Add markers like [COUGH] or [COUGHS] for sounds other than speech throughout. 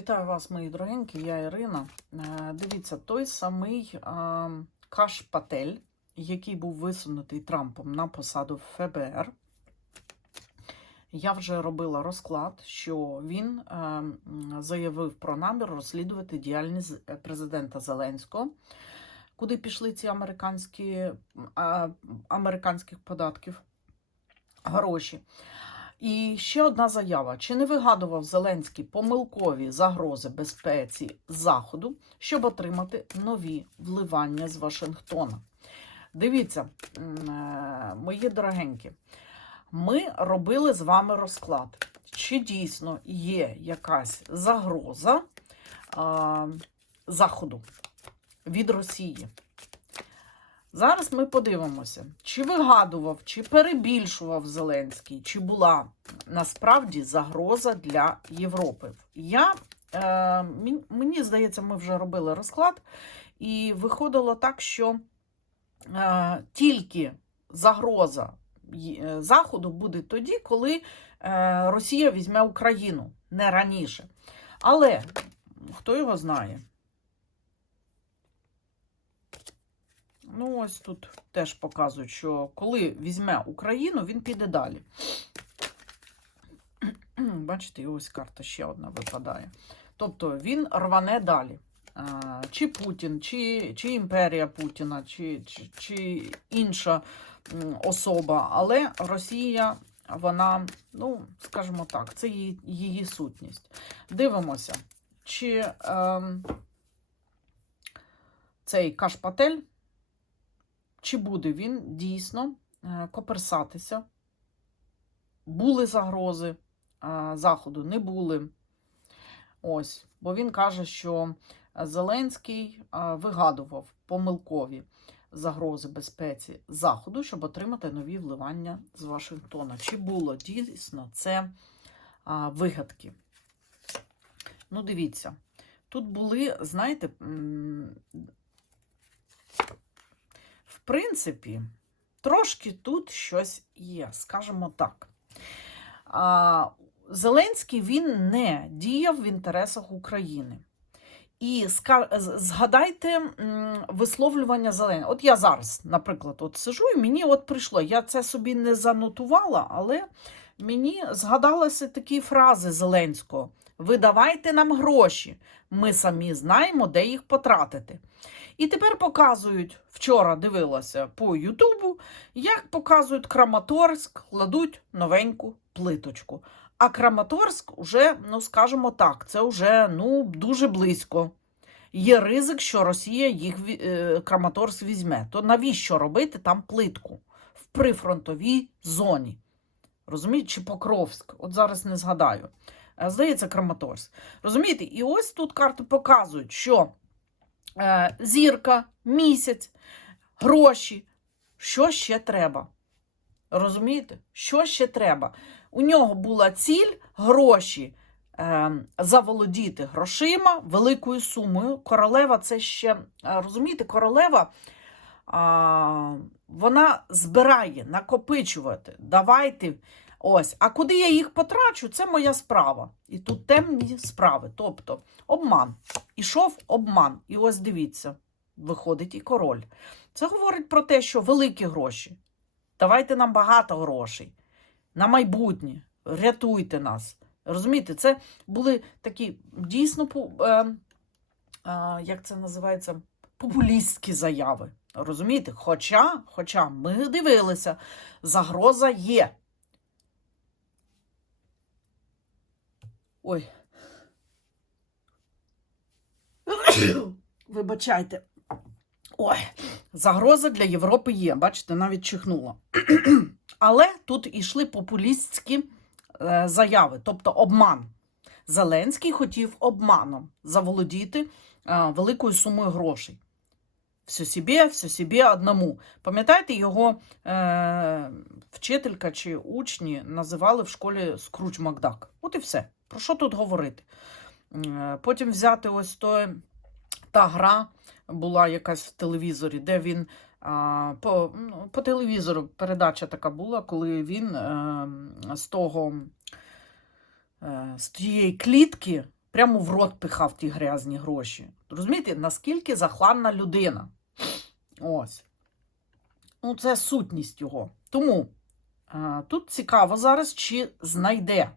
Вітаю вас, мої дорогенькі, я Ірина. Е, Дивіться, той самий е, Каш Патель, який був висунутий Трампом на посаду в ФБР. Я вже робила розклад, що він е, заявив про намір розслідувати діяльність президента Зеленського, куди пішли ці американські, американських податків гроші. І ще одна заява: чи не вигадував Зеленський помилкові загрози безпеці Заходу, щоб отримати нові вливання з Вашингтона? Дивіться, е, мої дорогенькі, ми робили з вами розклад, чи дійсно є якась загроза а, Заходу від Росії. Зараз ми подивимося, чи вигадував, чи перебільшував Зеленський, чи була насправді загроза для Європи. Я, е, мені- здається, ми вже робили розклад, і виходило так, що е, тільки загроза е, Заходу буде тоді, коли е, Росія візьме Україну, не раніше. Але хто його знає? Ну, ось тут теж показують, що коли візьме Україну, він піде далі. [CLEARS THROAT] Бачите, ось карта ще одна випадає. Тобто він рване далі. Чи Путін, чи, чи імперія Путіна, чи, чи, чи інша особа. Але Росія, вона, ну, скажімо так, це її, її сутність. Дивимося, чи ем, цей Кашпатель чи буде він дійсно е, коперсатися? Були загрози е, Заходу, не були. Ось, бо він каже, що Зеленський е, вигадував помилкові загрози безпеці Заходу, щоб отримати нові вливання з Вашингтона. Чи було дійсно це вигадки? Ну, дивіться, тут були, знаєте, принципі, трошки тут щось є, скажімо так. Зеленський він не діяв в інтересах України. І згадайте висловлювання Зеленського. От я зараз, наприклад, от сижу, і мені от прийшло. Я це собі не занотувала, але мені згадалися такі фрази Зеленського: Ви давайте нам гроші, ми самі знаємо, де їх потратити. І тепер показують, вчора дивилася по Ютубу, як показують Краматорськ, кладуть новеньку плиточку. А Краматорськ уже, ну скажімо так, це вже ну, дуже близько. Є ризик, що Росія їх е, Краматорськ візьме. То навіщо робити там плитку в прифронтовій зоні? Розумієте, чи Покровськ? От зараз не згадаю. Е, Здається, Краматорськ. Розумієте, і ось тут карти показують, що е, зірка, місяць, гроші. Що ще треба? Розумієте? Що ще треба? У нього була ціль гроші е, заволодіти грошима великою сумою. Королева це ще, розумієте, королева а, вона збирає, накопичувати. Давайте. Ось, а куди я їх потрачу, це моя справа. І тут темні справи. Тобто обман. Ішов обман. І ось дивіться, виходить і король. Це говорить про те, що великі гроші. Давайте нам багато грошей на майбутнє. Рятуйте нас. Розумієте, це були такі дійсно, е, е, як це називається, популістські заяви. Розумієте? Хоча, хоча ми дивилися, загроза є. Ой. [COUGHS] Вибачайте. Ой, загроза для Європи є. Бачите, навіть чихнула. [COUGHS] Але тут ішли популістські е, заяви, тобто обман. Зеленський хотів обманом заволодіти е, великою сумою грошей. Все собі, все собі одному. Пам'ятаєте, його е, вчителька чи учні називали в школі Скруч Макдак. От і все. Про що тут говорити? Е, Потім взяти ось той, та гра була якась в телевізорі, де він по, ну, по телевізору передача така була, коли він е, з того е, з тієї клітки прямо в рот пихав ті грязні гроші. Розумієте, наскільки захланна людина. Ось. Ну, це сутність його. Тому а, тут цікаво зараз, чи знайде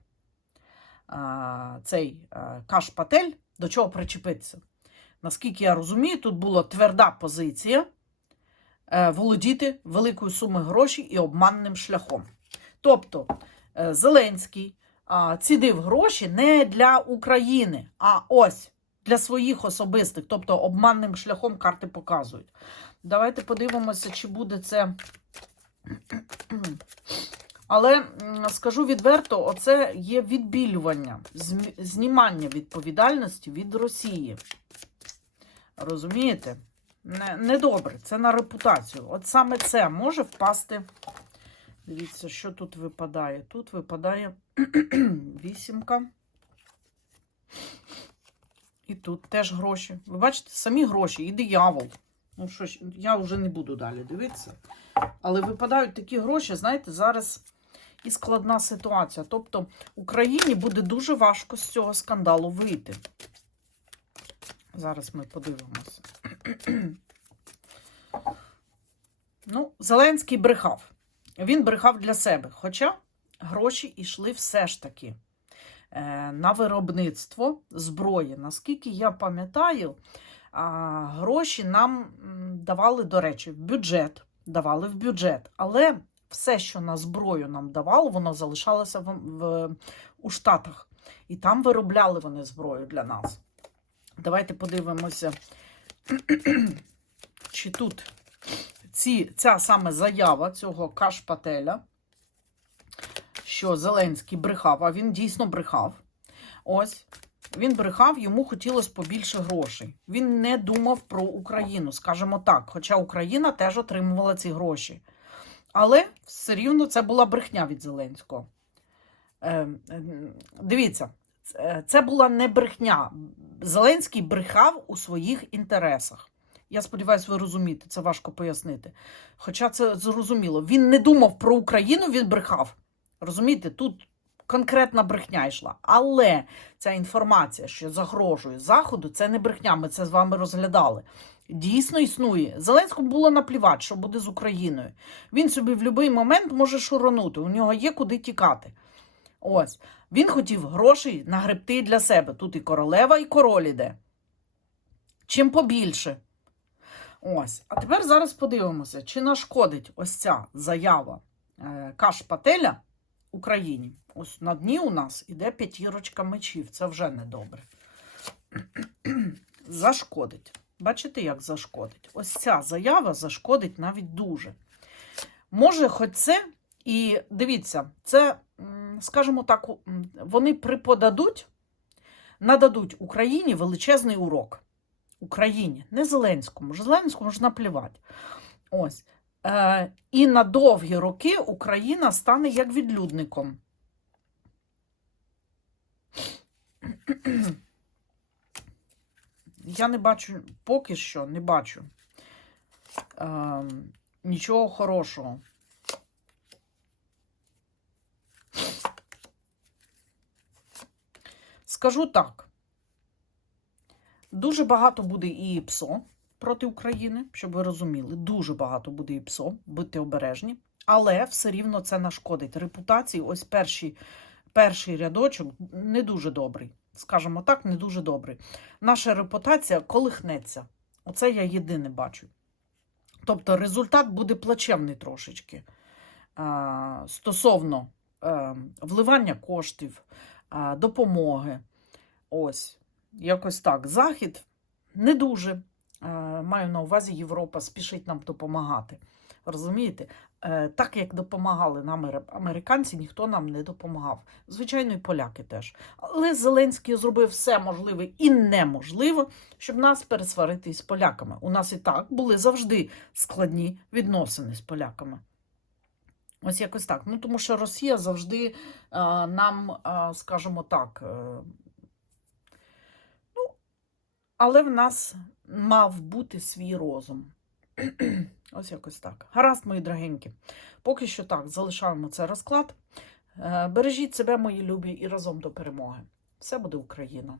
а, цей а, Каш Патель до чого причепитися. Наскільки я розумію, тут була тверда позиція е, володіти великою сумою грошей і обманним шляхом. Тобто е, Зеленський а, цідив гроші не для України, а ось для своїх особистих, тобто обманним шляхом карти показують. Давайте подивимося, чи буде це. Але скажу відверто, оце є відбілювання, знімання відповідальності від Росії. Розумієте? Не- Недобре, це на репутацію. От саме це може впасти. Дивіться, що тут випадає. Тут випадає [CLEARS THROAT] вісімка. І тут теж гроші. Ви бачите, самі гроші і диявол. Ну що ж, я вже не буду далі дивитися. Але випадають такі гроші, знаєте, зараз і складна ситуація. Тобто Україні буде дуже важко з цього скандалу вийти. Зараз ми подивимося. [CLEARS THROAT] ну, Зеленський брехав. Він брехав для себе. Хоча гроші йшли все ж таки на виробництво зброї. Наскільки я пам'ятаю, гроші нам давали, до речі, в бюджет. Давали в бюджет. Але все, що на зброю нам давало, воно залишалося в, в, у Штатах. І там виробляли вони зброю для нас. Давайте подивимося, чи тут ці, ця саме заява цього Кашпателя, що Зеленський брехав, а він дійсно брехав. Ось. Він брехав, йому хотілося побільше грошей. Він не думав про Україну, скажімо так. Хоча Україна теж отримувала ці гроші. Але все рівно це була брехня від Зеленського. Е, е, дивіться, це- це була не брехня. Зеленський брехав у своїх інтересах. Я сподіваюся, ви розумієте, це важко пояснити. Хоча це зрозуміло. Він не думав про Україну, він брехав. Розумієте, тут конкретна брехня йшла. Але ця інформація, що загрожує Заходу, це не брехня. Ми це з вами розглядали. Дійсно існує. Зеленському було наплівати, що буде з Україною. Він собі в будь-який момент може шуранути. У нього є куди тікати. Ось. Він хотів грошей нагребти для себе. Тут і королева, і король іде. Чим побільше. Ось. А тепер зараз подивимося, чи нашкодить ось ця заява е, Каш Пателя Україні. Ось на дні у нас іде п'ятірочка мечів. Це вже недобре. [CLEARS THROAT] Зашкодить. Бачите, як зашкодить? Ось ця заява зашкодить навіть дуже. Може, хоч це, і дивіться, це, скажімо так, вони приподадуть, нададуть Україні величезний урок. Україні, не Зеленському. Зеленському ж наплівати. Ось. Е, і на довгі роки Україна стане як відлюдником. Я не бачу, поки що не бачу е, нічого хорошого. Скажу так. Дуже багато буде і ПСО проти України, щоб ви розуміли. Дуже багато буде і ПСО, будьте обережні. Але все рівно це нашкодить. Репутації, ось перший, перший рядочок не дуже добрий. Скажімо так, не дуже добрий. Наша репутація колихнеться. Оце я єдине бачу. Тобто результат буде плачевний трошечки. А, стосовно е, вливання коштів, а, допомоги. Ось, якось так. Захід не дуже. Е, Маю на увазі, Європа спішить нам допомагати. Розумієте? Е, Так як допомагали нам американці, ніхто нам не допомагав. Звичайно, і поляки теж. Але Зеленський зробив все можливе і неможливе, щоб нас пересварити із поляками. У нас і так були завжди складні відносини з поляками. Ось якось так. Ну, тому що Росія завжди е, нам, е, скажімо так, е, ну, але в нас мав бути свій розум. [CLEARS THROAT] Ось якось так. Гаразд, мої дорогенькі. Поки що так, залишаємо цей розклад. Е, Бережіть себе, мої любі, і разом до перемоги. Все буде Україна!